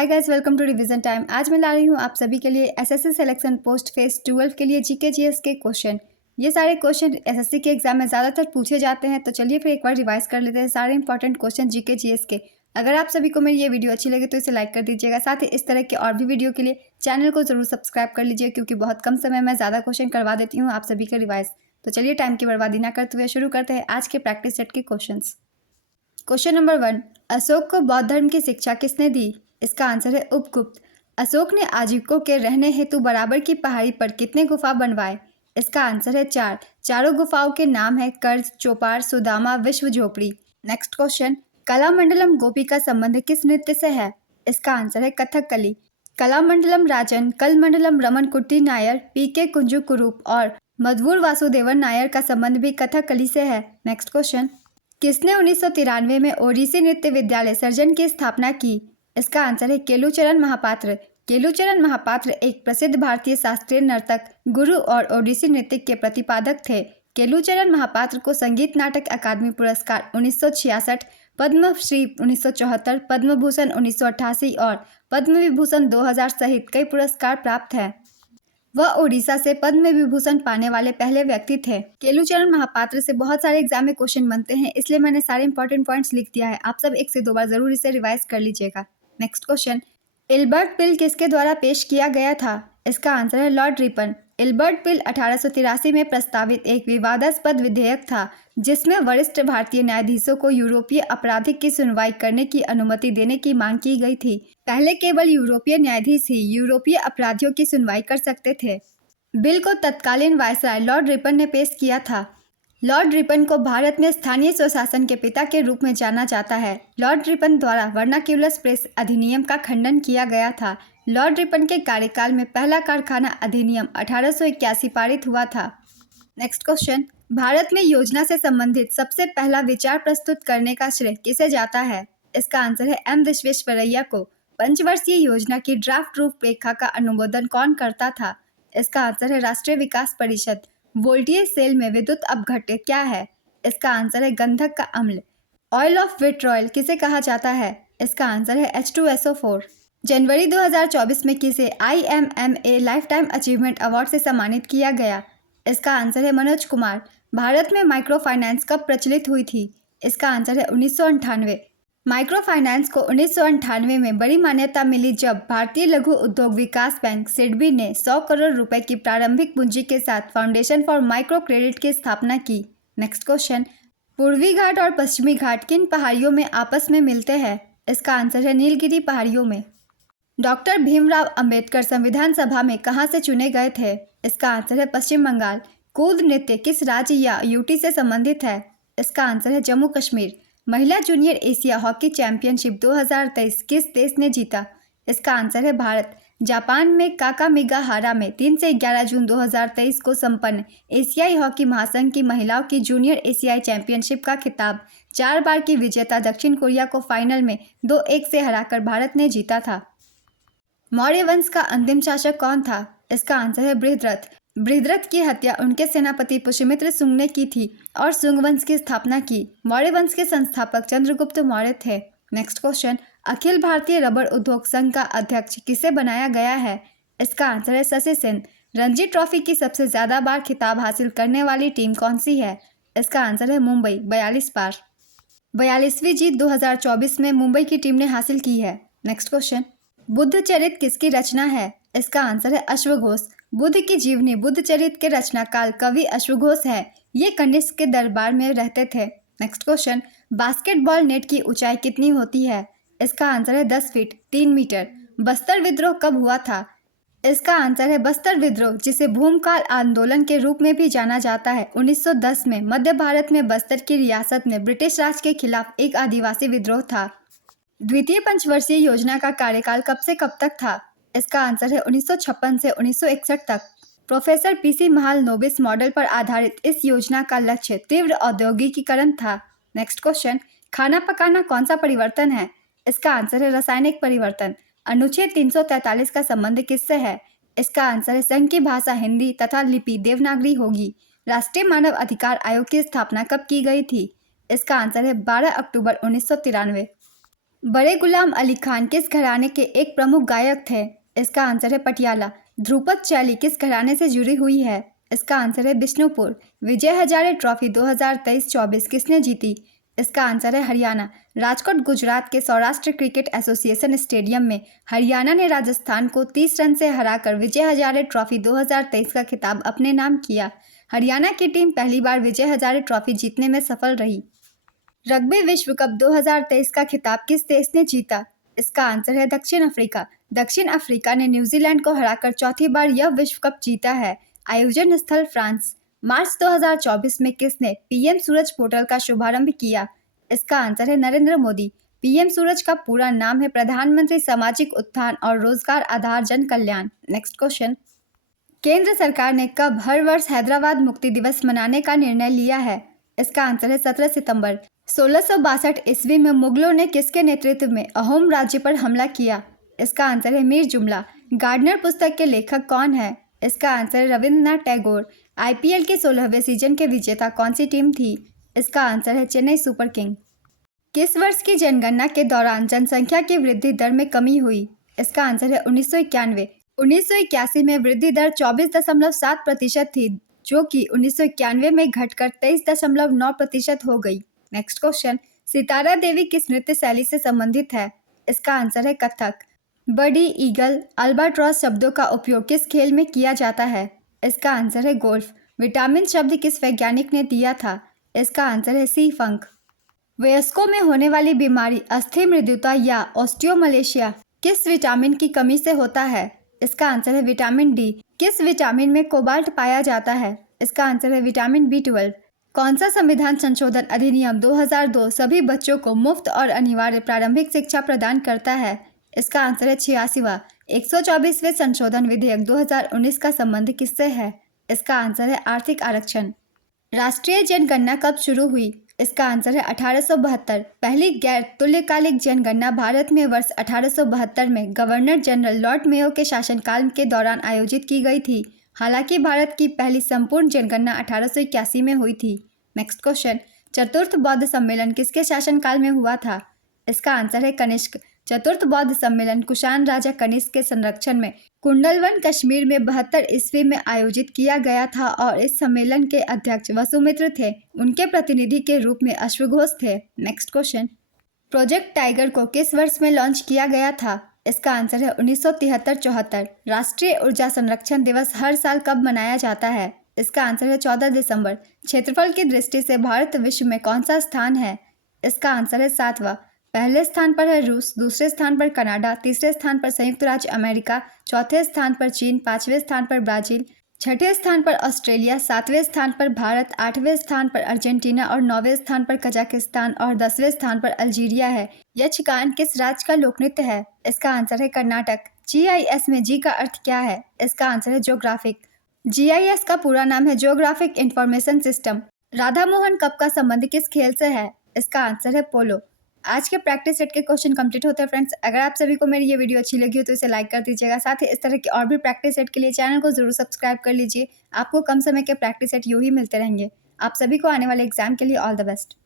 Hi guys, welcome to revision time. आज मैं ला रही हूँ आप सभी के लिए एसएससी सिलेक्शन पोस्ट फेज 12 के लिए जीके जीएस के क्वेश्चन। ये सारे क्वेश्चन एसएससी के एग्जाम में ज़्यादातर पूछे जाते हैं, तो चलिए फिर एक बार रिवाइज कर लेते हैं सारे इंपॉर्टेंट क्वेश्चन जीके जीएस के। अगर आप सभी को मेरी ये वीडियो अच्छी लगे तो इसे लाइक कर दीजिएगा। साथ ही इस तरह के और भी वीडियो के लिए चैनल को जरूर सब्सक्राइब कर लीजिए, क्योंकि बहुत कम समय में ज़्यादा क्वेश्चन करवा देती हूँ आप सभी के रिवाइज। तो चलिए टाइम की बर्बादी ना करते हुए शुरू करते हैं आज के प्रैक्टिस सेट के क्वेश्चन। क्वेश्चन नंबर 1, अशोक को बौद्ध धर्म की शिक्षा किसने दी? इसका आंसर है उपगुप्त। अशोक ने आजीविकों के रहने हेतु बराबर की पहाड़ी पर कितने गुफा बनवाए? इसका आंसर है 4। चारों गुफाओं के नाम है कर्ज, चौपार, सुदामा, विश्व झोपड़ी। नेक्स्ट क्वेश्चन, कलामंडलम गोपी का संबंध किस नृत्य से है? इसका आंसर है कथकली। कलामंडलम राजन, कलमंडलम रमन कुट्टी नायर, पीके कुंजू कुरूप और मधुर वासुदेवन नायर का संबंध भी कथकली से है। नेक्स्ट क्वेश्चन, किसने 1993 में ओडिसी नृत्य विद्यालय सर्जन की स्थापना की? इसका आंसर है केलुचरण महापात्र। केलुचरण महापात्र एक प्रसिद्ध भारतीय शास्त्रीय नर्तक, गुरु और ओडिसी नृत्य के प्रतिपादक थे। केलुचरण महापात्र को संगीत नाटक अकादमी पुरस्कार 1966, पद्मश्री 1974, पद्म भूषण 1988 और पद्म विभूषण 2000 सहित कई पुरस्कार प्राप्त हैं। वह ओडिशा से पद्म विभूषण पाने वाले पहले व्यक्ति थे। केलुचरण महापात्र से बहुत सारे एग्जाम में क्वेश्चन बनते हैं, इसलिए मैंने सारे इंपॉर्टेंट पॉइंट्स लिख दिया है। आप सब 1 से 2 बार जरूर इसे रिवाइज कर लीजिएगा। नेक्स्ट क्वेश्चन, इल्बर्ट बिल किसके द्वारा पेश किया गया था? इसका आंसर है लॉर्ड रिपन। इल्बर्ट बिल 1883 में प्रस्तावित एक विवादास्पद विधेयक था, जिसमें वरिष्ठ भारतीय न्यायाधीशों को यूरोपीय अपराधिक की सुनवाई करने की अनुमति देने की मांग की गई थी। पहले केवल यूरोपीय न्यायाधीश ही यूरोपीय अपराधियों की सुनवाई कर सकते थे। बिल को तत्कालीन वायसराय लॉर्ड रिपन ने पेश किया था। लॉर्ड रिपन को भारत में स्थानीय स्वशासन के पिता के रूप में जाना जाता है। लॉर्ड रिपन द्वारा वर्नाक्यूलर प्रेस अधिनियम का खंडन किया गया था। लॉर्ड रिपन के कार्यकाल में पहला कारखाना अधिनियम 1881 पारित हुआ था। नेक्स्ट क्वेश्चन, भारत में योजना से संबंधित सबसे पहला विचार प्रस्तुत करने का श्रेय किसे जाता है? इसका आंसर है एम विश्वेश्वरैया को। पंचवर्षीय योजना की ड्राफ्ट रूपरेखा का अनुमोदन कौन करता था? इसका आंसर है राष्ट्रीय विकास परिषद। वोल्टीय सेल में विद्युत अपघट्य क्या है? इसका आंसर है गंधक का अम्ल। ऑयल ऑफ विट्रॉयल किसे कहा जाता है? इसका आंसर है H2SO4। जनवरी 2024 में किसे IMMA life time achievement award से सम्मानित किया गया? इसका आंसर है मनोज कुमार। भारत में माइक्रो फाइनेंस कब प्रचलित हुई थी? इसका आंसर है 1998। माइक्रो फाइनेंस को 1998 में बड़ी मान्यता मिली जब भारतीय लघु उद्योग विकास बैंक सिडबी ने 100 करोड़ रुपए की प्रारंभिक पूंजी के साथ फाउंडेशन फॉर माइक्रो क्रेडिट की स्थापना की। नेक्स्ट क्वेश्चन, पूर्वी घाट और पश्चिमी घाट किन पहाड़ियों में आपस में मिलते हैं? इसका आंसर है नीलगिरी पहाड़ियों में। डॉक्टर भीमराव अंबेडकर संविधान सभा में कहां से चुने गए थे? इसका आंसर है पश्चिम बंगाल। कूद नृत्य किस राज्य या यूटी से संबंधित है? इसका आंसर है जम्मू कश्मीर। महिला जूनियर एशिया हॉकी चैंपियनशिप 2023 किस देश ने जीता? इसका आंसर है भारत। जापान में काकामिगाहारा में 3 से 11 जून 2023 को संपन्न एशियाई हॉकी महासंघ की महिलाओं की जूनियर एशियाई चैंपियनशिप का खिताब 4 बार की विजेता दक्षिण कोरिया को फाइनल में 2-1 से हराकर भारत ने जीता था। मौर्य वंश का अंतिम शासक कौन था? इसका आंसर है बृहद्रथ। बृहद्रथ की हत्या उनके सेनापति पुष्यमित्र शुंग ने की थी और शुंग वंश की स्थापना की। मौर्य वंश के संस्थापक चंद्रगुप्त मौर्य थे। नेक्स्ट क्वेश्चन, अखिल भारतीय रबड़ उद्योग संघ का अध्यक्ष किसे बनाया गया है? इसका आंसर है शशि सेन। रणजी ट्रॉफी की सबसे ज्यादा बार खिताब हासिल करने वाली टीम कौन सी है? इसका आंसर है मुंबई, 42 बार। 42वीं जीत 2024 में मुंबई की टीम ने हासिल की है। नेक्स्ट क्वेश्चन, बुद्ध चरित किसकी रचना है? इसका आंसर है अश्वघोष। बुद्ध की जीवनी बुद्ध चरित के रचनाकाल कवि अश्वघोष है। ये कनिष्क के दरबार में रहते थे। नेक्स्ट क्वेश्चन, बास्केटबॉल नेट की ऊंचाई कितनी होती है? इसका आंसर है 10 फीट 3 मीटर। बस्तर विद्रोह कब हुआ था? इसका आंसर है बस्तर विद्रोह, जिसे भूमकाल आंदोलन के रूप में भी जाना जाता है, 1910 में मध्य भारत में बस्तर की रियासत में ब्रिटिश राज के खिलाफ एक आदिवासी विद्रोह था। द्वितीय पंचवर्षीय योजना का कार्यकाल कब से कब तक था? इसका आंसर है 1956 से 1961 तक। प्रोफेसर पीसी महालनोबिस मॉडल पर आधारित इस योजना का लक्ष्य तीव्र औद्योगिकीकरण था। नेक्स्ट क्वेश्चन, खाना पकाना कौन सा परिवर्तन है? इसका आंसर है रासायनिक परिवर्तन। अनुच्छेद 343 का संबंध किससे है? इसका आंसर है संघ की भाषा हिंदी तथा लिपि देवनागरी होगी। राष्ट्रीय मानव अधिकार आयोग की स्थापना कब की गई थी? इसका आंसर है 12 अक्टूबर 1993। बड़े गुलाम अली खान किस घराने के एक प्रमुख गायक थे? इसका आंसर है पटियाला। ध्रुपद शैली किस घराने से जुड़ी हुई है? इसका आंसर है बिष्णुपुर। विजय हजारे ट्रॉफी 2023-24 किसने जीती? इसका आंसर है हरियाणा। राजकोट गुजरात के सौराष्ट्र क्रिकेट एसोसिएशन स्टेडियम में हरियाणा ने राजस्थान को 30 रन से हराकर विजय हजारे ट्रॉफी 2023 का खिताब अपने नाम किया। हरियाणा की टीम पहली बार विजय हजारे ट्रॉफी जीतने में सफल रही। रग्बी विश्व कप 2023 का खिताब किस देश ने जीता? इसका आंसर है दक्षिण अफ्रीका। दक्षिण अफ्रीका ने न्यूजीलैंड को हराकर चौथी बार यह विश्व कप जीता है। आयोजन स्थल फ्रांस। मार्च 2024 में किसने पीएम सूरज पोर्टल का शुभारंभ किया? इसका आंसर है नरेंद्र मोदी। पीएम सूरज का पूरा नाम है प्रधानमंत्री सामाजिक उत्थान और रोजगार आधार जन कल्याण। Next question. केंद्र सरकार ने कब हर वर्ष हैदराबाद मुक्ति दिवस मनाने का निर्णय लिया है? इसका आंसर है 17 सितंबर। 1662 ईस्वी में मुगलों ने किसके नेतृत्व में अहोम राज्य पर हमला किया? इसका आंसर है मीर जुमला। गार्डनर पुस्तक के लेखक कौन है? इसका आंसर है रविंद्रनाथ टैगोर। आईपीएल के 16वें सीजन के विजेता कौन सी टीम थी? इसका आंसर है चेन्नई सुपर किंग। किस वर्ष की जनगणना के दौरान जनसंख्या की वृद्धि दर में कमी हुई? इसका आंसर है 1991। 1981 में वृद्धि दर 24.7% थी, जो कि 1991 में घटकर 23.9% हो गई। Next question. सितारा देवी किस नृत्य शैली से संबंधित है? इसका आंसर है कथक। बर्डी, ईगल, अल्बाट्रॉस शब्दों का उपयोग किस खेल में किया जाता है? इसका आंसर है गोल्फ। विटामिन शब्द किस वैज्ञानिक ने दिया था? इसका आंसर है सी फंक। वयस्कों में होने वाली बीमारी अस्थि मृदुता या ऑस्टियोमलेशिया किस विटामिन की कमी से होता है? इसका आंसर है विटामिन डी। किस विटामिन में कोबाल्ट पाया जाता है? इसका आंसर है विटामिन B12। कौन सा संविधान संशोधन अधिनियम 2002 सभी बच्चों को मुफ्त और अनिवार्य प्रारंभिक शिक्षा प्रदान करता है? इसका आंसर है 86वां। 124वें संशोधन विधेयक 2019 का संबंध किससे है? इसका आंसर है आर्थिक आरक्षण। राष्ट्रीय जनगणना कब शुरू हुई? इसका आंसर है 1872। पहली गैर तुल्यकालिक जनगणना भारत में वर्ष 1872 में गवर्नर जनरल लॉर्ड मेयो के शासनकाल के दौरान आयोजित की गई थी। हालांकि भारत की पहली संपूर्ण जनगणना 1881 में हुई थी। Next question. चतुर्थ बौद्ध सम्मेलन किसके शासनकाल में हुआ था? इसका आंसर है कनिष्क। चतुर्थ बौद्ध सम्मेलन कुषाण राजा कनिष्क के संरक्षण में कुंडलवन कश्मीर में 72 ईस्वी में आयोजित किया गया था और इस सम्मेलन के अध्यक्ष वसुमित्र थे। उनके प्रतिनिधि के रूप में अश्वघोष थे। Next question. प्रोजेक्ट टाइगर को किस वर्ष में लॉन्च किया गया था? इसका आंसर है 1973-74। राष्ट्रीय ऊर्जा संरक्षण दिवस हर साल कब मनाया जाता है? इसका आंसर है 14 दिसंबर। क्षेत्रफल की दृष्टि से भारत विश्व में कौन सा स्थान है? इसका आंसर है 7वां। पहले स्थान पर है रूस, दूसरे स्थान पर कनाडा, तीसरे स्थान पर संयुक्त राज्य अमेरिका, चौथे स्थान पर चीन, पांचवें स्थान पर ब्राजील, छठे स्थान पर ऑस्ट्रेलिया, सातवें स्थान पर भारत, आठवें स्थान पर अर्जेंटीना और नौवें स्थान पर कजाकिस्तान और 10वें स्थान पर अल्जीरिया है। यक्षगान किस राज्य का लोकनृत्य है? इसका आंसर है कर्नाटक। GIS में जी का अर्थ क्या है? इसका आंसर है ज्योग्राफिक। GIS का पूरा नाम है geographic information system. Radha Mohan cup का संबंध किस खेल से है? इसका आंसर है पोलो। आज के प्रैक्टिस सेट के क्वेश्चन कंप्लीट होते हैं फ्रेंड्स। अगर आप सभी को मेरी ये वीडियो अच्छी लगी हो तो इसे लाइक कर दीजिएगा। साथ ही इस तरह के और भी प्रैक्टिस सेट के लिए चैनल को जरूर सब्सक्राइब कर लीजिए। आपको कम समय के प्रैक्टिस सेट यूं ही मिलते रहेंगे। आप सभी को आने वाले एग्जाम के लिए ऑल द बेस्ट।